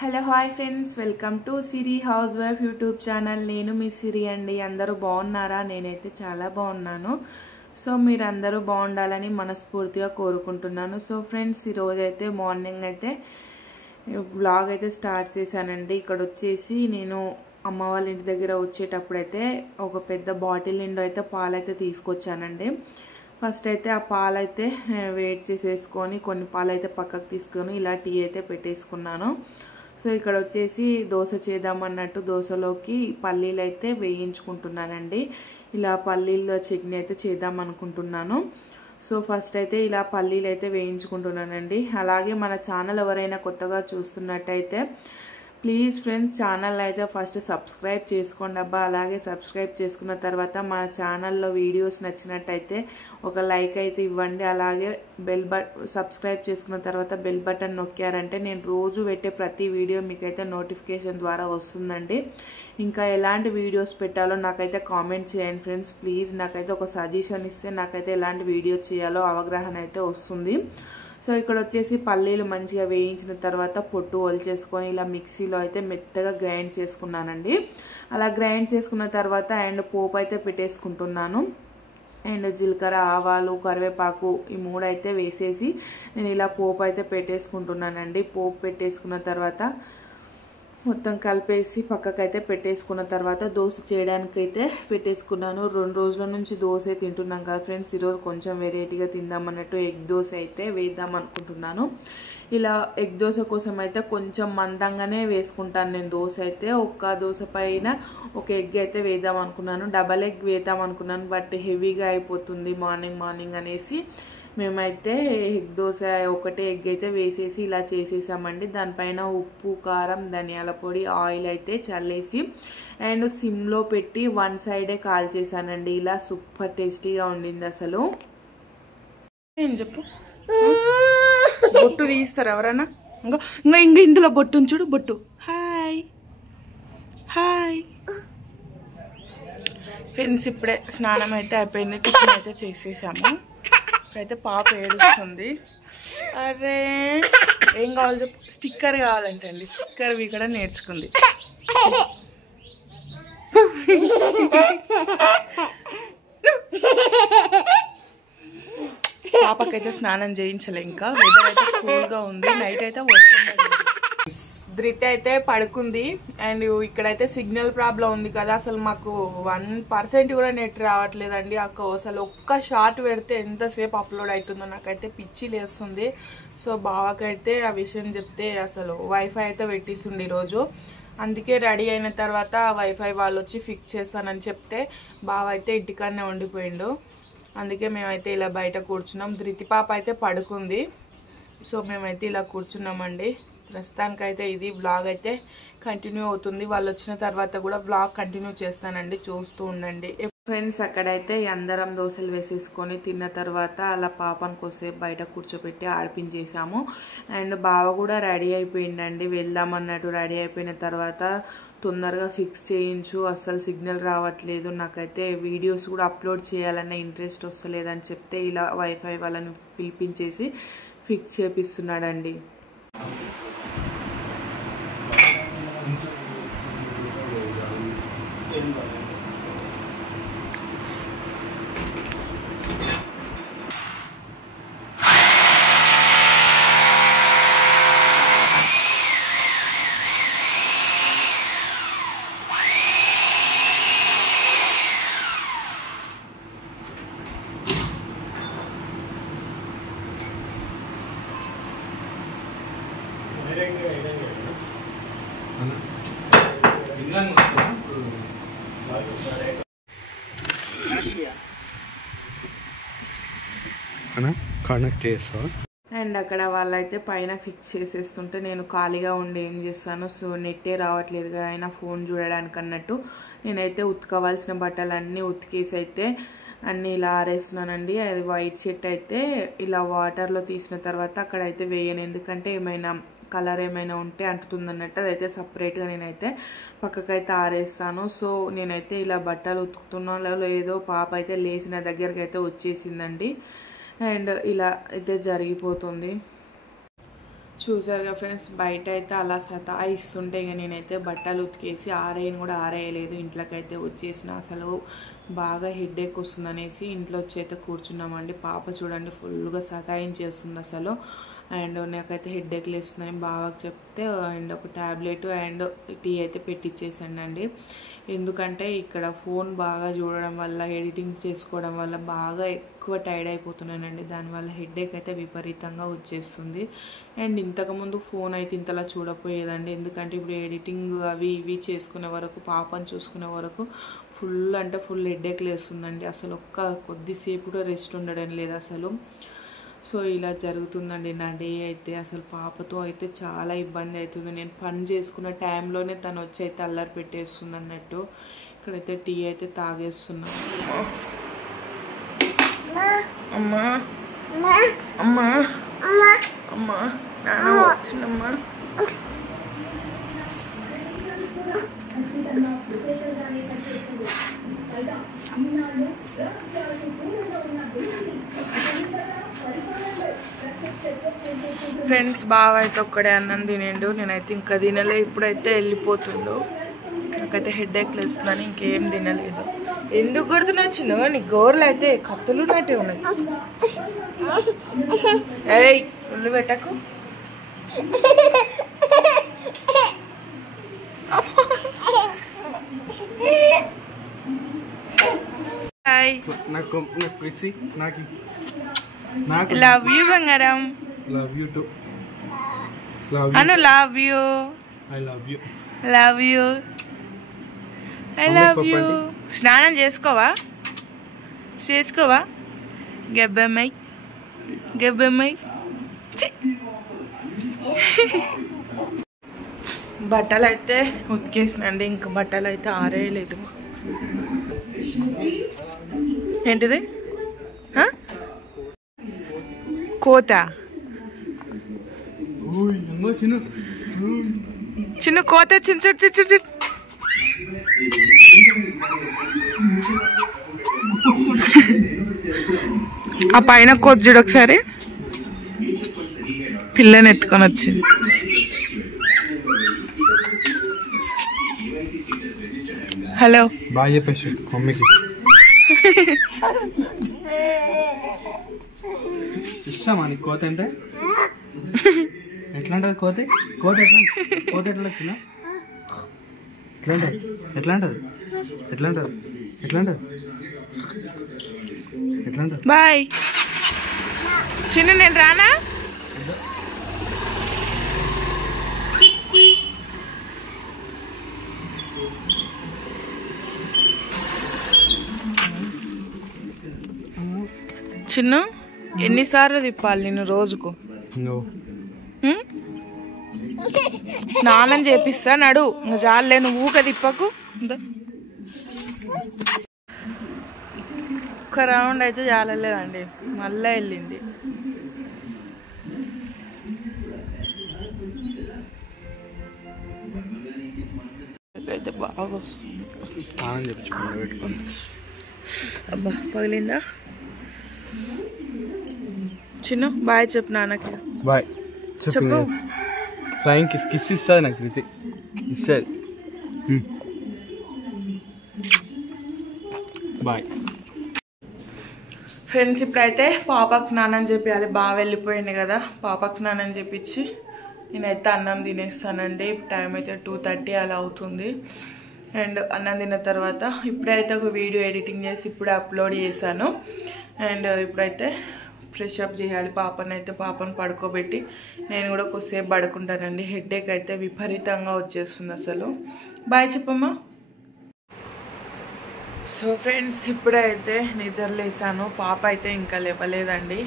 Hello hi friends, welcome to Siri house wife YouTube channel. నేను మీ సిరి అండి. అందరూ బాగున్నారా? నేనైతే చాలా బాగున్నాను. సో మీరందరూ బాగుండాలని మనస్ఫూర్తిగా కోరుకుంటున్నాను. సో ఫ్రెండ్స్, ఈరోజు అయితే మార్నింగ్ అయితే వ్లాగ్ అయితే స్టార్ట్ చేశానండి. ఇక్కడ వచ్చేసి నేను అమ్మ వాళ్ళ ఇంటి దగ్గర వచ్చేటప్పుడు అయితే ఒక పెద్ద బాటిల్ నిండు అయితే పాలైతే తీసుకొచ్చానండి. ఫస్ట్ అయితే ఆ పాలైతే వేడి చేసేసుకొని కొన్ని పాలైతే పక్కకు తీసుకొని ఇలా టీ అయితే పెట్టేసుకున్నాను. సో ఇక్కడ వచ్చేసి దోశ చేద్దామన్నట్టు దోశలోకి పల్లీలు అయితే వేయించుకుంటున్నానండి. ఇలా పల్లీల చట్నీ అయితే చేద్దాం అనుకుంటున్నాను. సో ఫస్ట్ అయితే ఇలా పల్లీలు అయితే వేయించుకుంటున్నానండి. అలాగే మన ఛానల్ ఎవరైనా కొత్తగా చూస్తున్నట్టయితే ప్లీజ్ ఫ్రెండ్స్, ఛానల్ అయితే ఫస్ట్ సబ్స్క్రైబ్ చేసుకోండి అబ్బా. అలాగే సబ్స్క్రైబ్ చేసుకున్న తర్వాత మా ఛానల్లో వీడియోస్ నచ్చినట్టయితే ఒక లైక్ అయితే ఇవ్వండి. అలాగే సబ్స్క్రైబ్ చేసుకున్న తర్వాత బెల్ బటన్ నొక్కారంటే నేను రోజు పెట్టే ప్రతి వీడియో మీకైతే నోటిఫికేషన్ ద్వారా వస్తుందండి. ఇంకా ఎలాంటి వీడియోస్ పెట్టాలో నాకైతే కామెంట్ చేయండి ఫ్రెండ్స్. ప్లీజ్ నాకైతే ఒక సజెషన్ ఇస్తే నాకైతే ఎలాంటి వీడియో చేయాలో అవగాహన అయితే వస్తుంది. సో ఇక్కడ వచ్చేసి పల్లీలు మంచిగా వేయించిన తర్వాత పొట్టు ఒలిచేసుకొని ఇలా మిక్సీలో అయితే మెత్తగా గ్రైండ్ చేసుకున్నానండి. అలా గ్రైండ్ చేసుకున్న తర్వాత అండ్ పోపు అయితే పెట్టేసుకుంటున్నాను. అండ్ జీలకర్ర, ఆవాలు, కరివేపాకు ఈ మూడు అయితే వేసేసి నేను ఇలా పోపు అయితే పెట్టేసుకుంటున్నానండి. పోపు పెట్టేసుకున్న తర్వాత మొత్తం కలిపేసి పక్కకైతే పెట్టేసుకున్న తర్వాత దోశ చేయడానికైతే పెట్టేసుకున్నాను. 2 రోజుల నుంచి దోశ తింటున్నాం కదా ఫ్రెండ్స్. ఈరోజు కొంచెం వెరైటీగా తిందామన్నట్టు ఎగ్ దోశ అయితే వేద్దాం అనుకుంటున్నాను. ఇలా ఎగ్ దోశ కోసం అయితే కొంచెం మందంగానే వేసుకుంటాను నేను దోశ అయితే. ఒక్క దోశ పైన ఒక ఎగ్ అయితే వేద్దాం అనుకున్నాను. డబల్ ఎగ్ వేద్దాం అనుకున్నాను, బట్ హెవీగా అయిపోతుంది మార్నింగ్ అనేసి మేమైతే ఎగ్ దోశ ఒకటే ఎగ్ అయితే వేసేసి ఇలా చేసేసామండి. దానిపైన ఉప్పు, కారం, ధనియాల పొడి, ఆయిల్ అయితే చల్లేసి అండ్ సిమ్లో పెట్టి 1 సైడే కాల్ చేశానండి. ఇలా సూపర్ టేస్టీగా ఉండింది అసలు. ఏం చెప్పు, బొట్టు తీస్తారు ఎవరన్నా? ఇంకా ఇందులో బొట్టు చూడు, బొట్టు. హాయ్ హాయ్ ఫ్రెండ్స్, ఇప్పుడే స్నానం అయితే అయిపోయింది, టిఫిన్ అయితే చేసేసాము. అయితే పాప ఏడుస్తుంది. అరే ఏం కావాలి చెప్పు? స్టిక్కర్ కావాలంటండి. స్టిక్కర్ కూడా నేర్చుకుంది. పాపకైతే స్నానం చేయించలే, ఇంకా వెదర్ అయితే కూల్గా ఉంది. నైట్ అయితే వర్షం ధృతి అయితే పడుకుంది. అండ్ ఇక్కడైతే సిగ్నల్ ప్రాబ్లం ఉంది కదా, అసలు మాకు 1% కూడా నెట్ రావట్లేదండి. అసలు ఒక్క షార్ట్ పెడితే ఎంతసేపు అప్లోడ్ అవుతుందో నాకైతే పిచ్చి లేస్తుంది. సో బావకైతే ఆ విషయం చెప్తే అసలు వైఫై అయితే పెట్టిస్తుండే ఈరోజు. అందుకే రెడీ అయిన తర్వాత వైఫై వాళ్ళు వచ్చి ఫిక్స్ చేస్తానని చెప్తే బావ అయితే ఇంటికాడనే ఉండిపోయిండు. అందుకే మేమైతే ఇలా బయట కూర్చున్నాం. ధృతి పాప అయితే పడుకుంది. సో మేమైతే ఇలా కూర్చున్నామండి. ప్రస్తుతానికైతే ఇది వ్లాగ్ అయితే కంటిన్యూ అవుతుంది. వాళ్ళు వచ్చిన తర్వాత కూడా వ్లాగ్ కంటిన్యూ చేస్తానండి, చూస్తూ ఉండండి ఫ్రెండ్స్. అక్కడైతే అందరం దోశలు వేసేసుకొని తిన్న తర్వాత అలా పాపను కొద్దిసేపు బయట కూర్చోపెట్టి ఆడిపించేసాము. అండ్ బావ కూడా రెడీ అయిపోయిందండి, వెళ్దామన్నట్టు. రెడీ అయిపోయిన తర్వాత తొందరగా ఫిక్స్ చేయించు, అస్సలు సిగ్నల్ రావట్లేదు, నాకైతే వీడియోస్ కూడా అప్లోడ్ చేయాలన్న ఇంట్రెస్ట్ వస్తలేదని చెప్తే ఇలా వైఫై వాళ్ళని పిలిపించేసి ఫిక్స్ చేపిస్తున్నాడండి. అండ్ అక్కడ వాళ్ళైతే పైన ఫిక్స్ చేసేస్తుంటే నేను ఖాళీగా ఉండి ఏం చేస్తాను, సో నెట్టే రావట్లేదుగా అయినా ఫోన్ చూడడానికి అన్నట్టు నేనైతే ఉతకవలసిన బట్టలన్నీ ఉతికేసి అయితే అన్నీ ఇలా ఆరేస్తున్నానండి. అది వైట్ షర్ట్ అయితే ఇలా వాటర్లో తీసిన తర్వాత అక్కడైతే వేయను, ఎందుకంటే ఏమైనా కలర్ ఏమైనా ఉంటే అంటుతుంది అన్నట్టు. అదైతే సపరేట్గా నేనైతే పక్కకైతే ఆరేస్తాను. సో నేనైతే ఇలా బట్టలు ఉతుకుతున్నానో లేదో పాప అయితే లేచిన దగ్గరికి అయితే వచ్చేసిందండి. అండ్ ఇలా అయితే జరిగిపోతుంది. చూసారుగా ఫ్రెండ్స్, బయట అయితే అలా సతాయిస్తుంటే ఇక నేనైతే బట్టలు ఉతికేసి ఆరేయని కూడా ఆరేయలేదు. ఇంట్లోకైతే వచ్చేసిన అసలు బాగా హెడేక్ వస్తుందనేసి ఇంట్లో వచ్చి అయితే కూర్చున్నామండి. పాప చూడండి ఫుల్గా సతాయించేస్తుంది అసలు. అండ్ నాకైతే హెడేక్ లేస్తుందని బాగా చెప్తే అండ్ ఒక ట్యాబ్లెట్ అండ్ టీ అయితే పెట్టించేసాను అండి. ఎందుకంటే ఇక్కడ ఫోన్ బాగా చూడడం వల్ల, ఎడిటింగ్ చేసుకోవడం వల్ల బాగా ఎక్కువ టైర్డ్ అయిపోతున్నానండి. దానివల్ల హెడేక్ అయితే విపరీతంగా వచ్చేస్తుంది. అండ్ ఇంతకుముందు ఫోన్ అయితే ఇంతలా చూడపోయేదండి. ఎందుకంటే ఇప్పుడు ఎడిటింగ్ అవి ఇవి చేసుకునే వరకు, పాపను చూసుకునే వరకు ఫుల్ అంటే ఫుల్ హెడేక్ లేస్తుందండి. అసలు కొద్దిసేపు కూడా రెస్ట్ ఉండడం లేదు అసలు. సో ఇలా జరుగుతుందండి నా డే అయితే. అసలు పాపతో అయితే చాలా ఇబ్బంది అవుతుంది. నేను పని చేసుకున్న టైంలోనే తను వచ్చి అయితే అల్లరి పెట్టేస్తుంది అన్నట్టు. ఇక్కడైతే టీ అయితే తాగేస్తున్నాను. అమ్మా అమ్మా అమ్మా నాన్న వచ్చిందమ్మా. ఫ్రెండ్స్, బావ అయితే ఒక్కడే అన్నం తినేండు. నేనైతే ఇంకా తినలే. ఇప్పుడైతే వెళ్ళిపోతుండు. నాకైతే హెడేక్ లేస్తుందని ఇంకేం తినలేదు. ఎందుకు కొడుతున్నావు చిన్న? నీ గోర్లు అయితే కత్తులు ఉన్నట్టే ఉన్నాయి. ఏయ్ ఉల్లి పెట్టకు. లవ్ యూ బంగారం. Love you too. Anu love you. I love you. Love you. I love you. స్నానం చేసుకోవా? చేసుకోవా? గెబ్బెమ్మై గెబ్బెమ్మై. బట్టలు అయితే ఉతికేసినండి. ఇంకా బట్టలు అయితే ఆరేయలేదు. ఏంటిది? కోత చిన్న కోత వచ్చింది. చుట్ చుట్ చుట్ చుట్. ఆ పైన కోత చూడు ఒకసారి. పిల్లని ఎత్తుకొని వచ్చింది. హలో బాగా చెప్పేసి మమ్మీకి. ఇష్టమా నీకు కోత అంటే? ఎట్లా ఉంటుంది కోత? కోత ఎట్లా వచ్చిందా? ఎట్లా ఉంటుంది? ఎట్లా ఉంటుంది? ఎట్లా ఉంటుంది? ఎట్లా ఉంటుంది? ఎట్లా ఉంటుంది? బాయ్ చిన్న. నేను రానా? చిన్న ఎన్నిసార్లు తిప్పాలి నేను రోజుకు? స్నానం చేపిస్తా నడు. ఇంకా చాలే, నువ్వు ఊక తిప్పకు. ఒక్క రౌండ్ అయితే చాలలేదండి, మళ్ళీ వెళ్ళింది. అయితే బాగా వస్తుంది. అబ్బా పగిలిందా? చిన్న బాయ్ చెప్పు నాన్నకి. బాయ్ చెప్పు. ఫ్లయింగ్ కిస్ ఇస్తుంది నాకు కృతి. ఇస్తుంది. Boy friends. ఇప్పుడైతే పాపకు స్నానం చేపియాలి. బాగా వెళ్ళిపోయింది కదా. పాపకు స్నానం చేపించి నేనైతే అన్నం తినేస్తానండి. టైం అయితే 2:30 అలా అవుతుంది. అండ్ అన్నం తిన్న తర్వాత ఇప్పుడైతే ఒక వీడియో ఎడిటింగ్ చేసి ఇప్పుడే అప్లోడ్ చేశాను. అండ్ ఇప్పుడైతే ఫ్రెష్ అప్ చేయాలి. పాపను పడుకోబెట్టి నేను కూడా కొద్దిసేపు పడుకుంటానండి. హెడేక్ అయితే విపరీతంగా వచ్చేస్తుంది అసలు. బాయ్ చెప్పమ్మా. సో ఫ్రెండ్స్, ఇప్పుడైతే నిద్రలేసాను. పాప అయితే ఇంకా లేవలేదండి.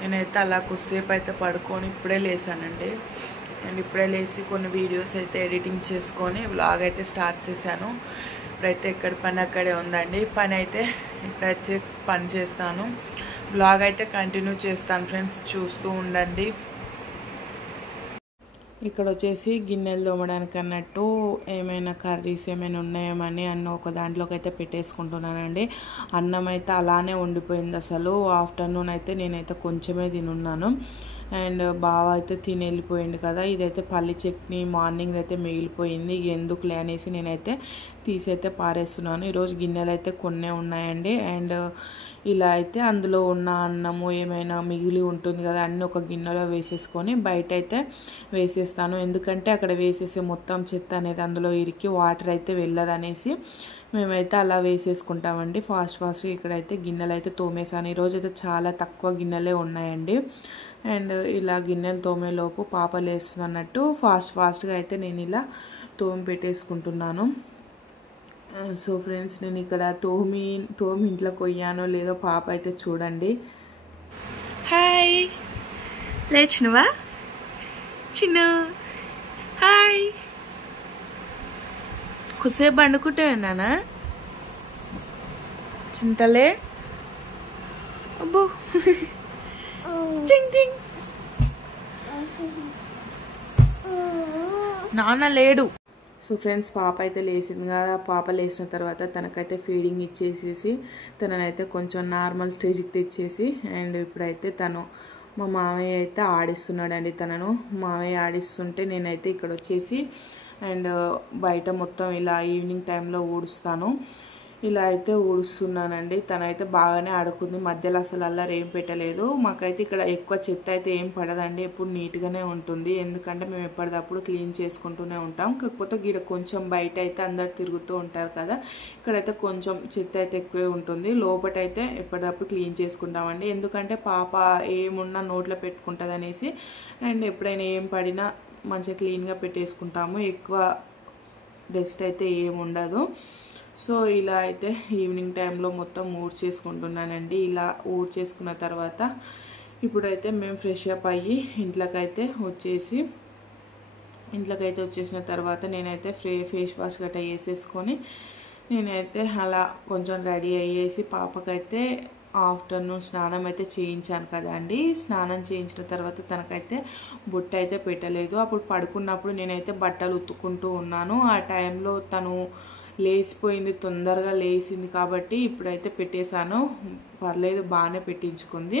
నేనైతే అలా కొద్దిసేపు అయితే పడుకొని ఇప్పుడే లేసానండి. అండ్ ఇప్పుడే లేచి కొన్ని వీడియోస్ అయితే ఎడిటింగ్ చేసుకొని వ్లాగ్ అయితే స్టార్ట్ చేశాను. ఇప్పుడైతే ఎక్కడి పని అక్కడే ఉందండి. పని అయితే ఇప్పుడైతే పని చేస్తాను. వ్లాగ్ అయితే కంటిన్యూ చేస్తాను ఫ్రెండ్స్, చూస్తూ ఉండండి. ఇక్కడ వచ్చేసి గిన్నెలు తోమడానికి అన్నట్టు ఏమైనా కర్రీస్ ఏమైనా ఉన్నాయేమని ఒక దాంట్లోకి అయితే పెట్టేసుకుంటున్నానండి. అన్నం అయితే అలానే ఉండిపోయింది అసలు. ఆఫ్టర్నూన్ అయితే నేనైతే కొంచెమే తినున్నాను. అండ్ బావ అయితే తిని వెళ్ళిపోయింది కదా. ఇదైతే పల్లి చట్నీ మార్నింగ్ అయితే మిగిలిపోయింది, ఎందుకులే అనేసి నేనైతే తీసైతే పారేస్తున్నాను. ఈరోజు గిన్నెలు అయితే కొన్నే ఉన్నాయండి. అండ్ ఇలా అయితే అందులో ఉన్న అన్నము ఏమైనా మిగిలి ఉంటుంది కదా, అన్నీ ఒక గిన్నెలో వేసేసుకొని బయట అయితే వేసేస్తాను. ఎందుకంటే అక్కడ వేసేసే మొత్తం చెత్త అనేది అందులో ఇరికి వాటర్ అయితే వెళ్ళదనేసి మేమైతే అలా వేసేసుకుంటామండి. ఫాస్ట్గా ఇక్కడైతే గిన్నెలు అయితే తోమేసాను. ఈరోజు అయితే చాలా తక్కువ గిన్నెలే ఉన్నాయండి. అండ్ ఇలా గిన్నెలు తోమేలోపు పాప లేస్తుంది అన్నట్టు ఫాస్ట్గా అయితే నేను ఇలా తోమి పెట్టేసుకుంటున్నాను. సో ఫ్రెండ్స్, నేను ఇక్కడ తోమి ఇంట్లోకి పోయానో లేదో పాప అయితే చూడండి. హాయ్, లేచినవా చిన్న? హాయ్, కుసేపు అనుకుంటే నానా చింతలే అబ్బో చింగ్ చింగ్. నాన్న లేడు. సో ఫ్రెండ్స్, పాప అయితే లేచింది కదా. పాప లేచిన తర్వాత తనకైతే ఫీడింగ్ ఇచ్చేసేసి తననైతే కొంచెం నార్మల్ స్టేజ్కి తెచ్చేసి అండ్ ఇప్పుడైతే తను మా మామయ్య అయితే ఆడిస్తున్నాడండి. తనను మామయ్య ఆడిస్తుంటే నేనైతే ఇక్కడ వచ్చేసి అండ్ బయట మొత్తం ఇలా ఈవినింగ్ టైంలో ఊడుస్తాను. ఇలా అయితే ఊడుస్తున్నానండి. తనైతే బాగానే ఆడుకుంది, మధ్యలో అసలు అల్లరి ఏం పెట్టలేదు. మాకైతే ఇక్కడ ఎక్కువ చెత్త అయితే ఏం పడదండి, ఎప్పుడు నీట్గానే ఉంటుంది. ఎందుకంటే మేము ఎప్పటికప్పుడు క్లీన్ చేసుకుంటూనే ఉంటాం. కాకపోతే ఇక్కడ కొంచెం బయట అయితే అందరు తిరుగుతూ ఉంటారు కదా, ఇక్కడైతే కొంచెం చెత్త అయితే ఎక్కువే ఉంటుంది. లోపటైతే ఎప్పటికప్పుడు క్లీన్ చేసుకుంటామండి. ఎందుకంటే పాప ఏమున్నా నోట్లో పెట్టుకుంటుంది అనేసి అండ్ ఎప్పుడైనా ఏం పడినా మంచిగా క్లీన్గా పెట్టేసుకుంటాము. ఎక్కువ డస్ట్ అయితే ఏముండదు. సో ఇలా అయితే ఈవినింగ్ టైంలో మొత్తం ఊడ్చేసుకుంటున్నానండి. ఇలా ఊడ్చేసుకున్న తర్వాత ఇప్పుడైతే మేము ఫ్రెష్ అప్ అయ్యి ఇంట్లోకైతే వచ్చేసిన తర్వాత నేనైతే ఫేస్ వాష్ గట్రా వేసేసుకొని నేనైతే అలా కొంచెం రెడీ అయ్యేసి పాపకైతే ఆఫ్టర్నూన్ స్నానం అయితే చేయించాను కదా అండి. స్నానం చేయించిన తర్వాత తనకైతే బొట్టు అయితే పెట్టలేదు. అప్పుడు పడుకున్నప్పుడు నేనైతే బట్టలు ఉతుక్కుంటూ ఉన్నాను. ఆ టైంలో తను లేచిపోయింది, తొందరగా లేచింది కాబట్టి ఇప్పుడైతే పెట్టేశాను. పర్లేదు, బాగానే పెట్టించుకుంది.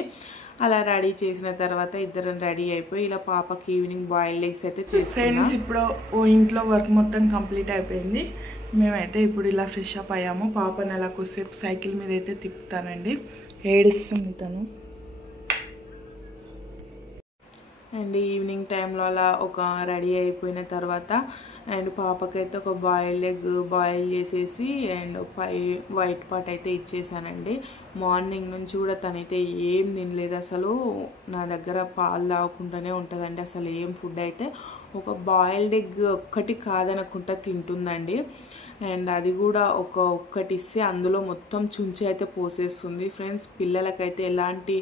అలా రెడీ చేసిన తర్వాత ఇద్దరం రెడీ అయిపోయి ఇలా పాపకి ఈవినింగ్ బాయిల్డ్ ఎగ్స్ అయితే చేస్తాం. ఫ్రెండ్స్, ఇప్పుడు ఇంట్లో వర్క్ మొత్తం కంప్లీట్ అయిపోయింది. మేమైతే ఇప్పుడు ఇలా ఫ్రెష్ అప్ అయ్యాము. పాపని అలా కొద్దిసేపు సైకిల్ మీద అయితే తిప్పుతానండి, ఏడుస్తుంది తను. అండ్ ఈవినింగ్ టైంలో అలా ఒక రెడీ అయిపోయిన తర్వాత అండ్ పాపకైతే ఒక బాయిల్డ్ ఎగ్ బాయిల్ చేసేసి అండ్ వైట్ పార్ట్ అయితే ఇచ్చేసానండి. మార్నింగ్ నుంచి కూడా తనైతే ఏం తినలేదు అసలు. నా దగ్గర పాలు తాగకుండానే ఉంటుందండి. అసలు ఏం ఫుడ్ అయితే ఒక బాయిల్డ్ ఎగ్ ఒక్కటి కాదనకుండా తింటుందండి. అండ్ అది కూడా ఒక్కటి ఇస్తే అందులో మొత్తం చుంచి అయితే పోసేస్తుంది. ఫ్రెండ్స్, పిల్లలకైతే ఎలాంటి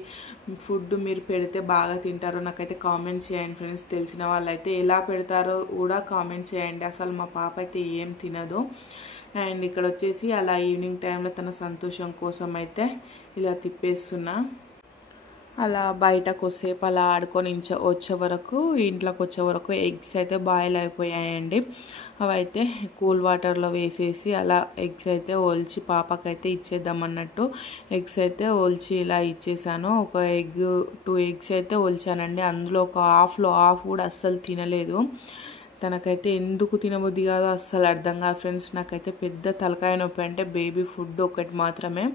ఫుడ్ మీరు పెడితే బాగా తింటారో నాకైతే కామెంట్ చేయండి ఫ్రెండ్స్. తెలిసిన వాళ్ళైతే ఎలా పెడతారో కూడా కామెంట్ చేయండి. అసలు మా పాప అయితే ఏం తినదు. అండ్ ఇక్కడ వచ్చేసి అలా ఈవినింగ్ టైంలో తన సంతోషం కోసం అయితే ఇలా తిప్పేస్తున్నా. అలా బయటకు వసేపు అలా ఆడుకొని వచ్చే వరకు ఇంట్లోకి వచ్చే వరకు ఎగ్స్ అయితే బాయిల్ అయిపోయాయండి. అవైతే కూల్ వాటర్లో వేసేసి అలా ఎగ్స్ అయితే ఒలిచి పాపకైతే ఇచ్చేద్దాం అన్నట్టు ఎగ్స్ అయితే ఒలిచి ఇలా ఇచ్చేసాను. ఒక ఎగ్ 2 ఎగ్స్ అయితే ఒలిచానండి. అందులో ఒక హాఫ్ కూడా అస్సలు తినలేదు. తనకైతే ఎందుకు తినబుద్ధి కాదో అస్సలు అర్థం కాదు ఫ్రెండ్స్. నాకైతే పెద్ద తలకాయ నొప్పి అంటే బేబీ ఫుడ్ ఒకటి మాత్రమే,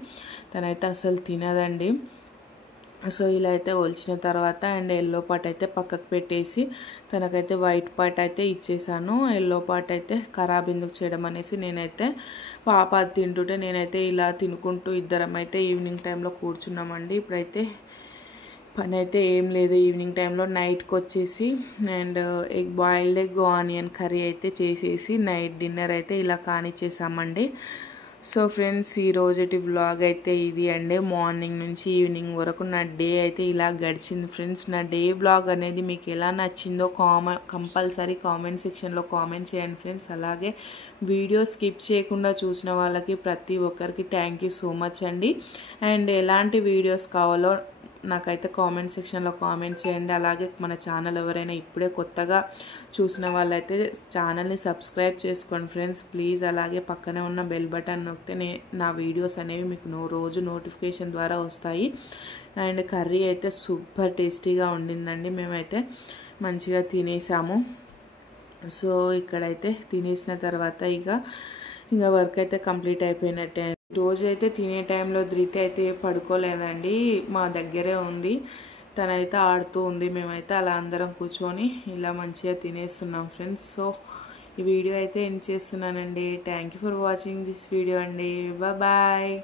తనైతే అస్సలు తినదండి. సో ఇలా అయితే ఒలిచిన తర్వాత అండ్ ఎల్లో పార్ట్ అయితే పక్కకు పెట్టేసి తనకైతే వైట్ పార్ట్ అయితే ఇచ్చేసాను. ఎల్లో పార్ట్ అయితే ఖరాబ్ ఎందుకు చేయడం అనేసి నేనైతే పాప అది తింటుంటే నేనైతే ఇలా తినుకుంటూ ఇద్దరం అయితే ఈవినింగ్ టైంలో కూర్చున్నామండి. ఇప్పుడైతే పని అయితే ఏం లేదు. ఈవినింగ్ టైంలో నైట్కి వచ్చేసి and boiled egg onion curry అయితే చేసేసి నైట్ డిన్నర్ అయితే ఇలా కానిచ్చేసామండి. సో ఫ్రెండ్స్, ఈ రోజుటి వ్లాగ్ అయితే ఇది అండి. మార్నింగ్ నుంచి ఈవినింగ్ వరకు నా డే అయితే ఇలా గడిచింది ఫ్రెండ్స్. నా డే వ్లాగ్ అనేది మీకు ఎలా నచ్చిందో కంపల్సరీ కామెంట్ సెక్షన్లో కామెంట్ చేయండి ఫ్రెండ్స్. అలాగే వీడియో స్కిప్ చేయకుండా చూసిన వాళ్ళకి ప్రతి ఒక్కరికి థ్యాంక్ యూ సో మచ్ అండి. అండ్ ఎలాంటి వీడియోస్ కావాలో నాకైతే కామెంట్ సెక్షన్లో కామెంట్ చేయండి. అలాగే మన ఛానల్ ఎవరైనా ఇప్పుడే కొత్తగా చూసిన వాళ్ళైతే ఛానల్ని సబ్స్క్రైబ్ చేసుకోండి ఫ్రెండ్స్ ప్లీజ్. అలాగే పక్కనే ఉన్న బెల్ బటన్ నొక్కితే నా వీడియోస్ అనేవి మీకు రోజు నోటిఫికేషన్ ద్వారా వస్తాయి. అండ్ కర్రీ అయితే సూపర్ టేస్టీగా ఉండిందండి. మేమైతే మంచిగా తినేసాము. సో ఇక్కడైతే తినేసిన తర్వాత ఇక వర్క్ అయితే కంప్లీట్ అయిపోయినట్టే. రోజు అయితే తినే టైంలో ధృతి అయితే పడుకోలేదండి, మా దగ్గరే ఉంది. తనైతే ఆడుతూ ఉంది. మేమైతే అలా అందరం కూర్చొని ఇలా మంచిగా తినేస్తున్నాం ఫ్రెండ్స్. సో ఈ వీడియో అయితే ఎండ్ చేస్తున్నానండి. Thank you for watching this video అండి. బాయ్.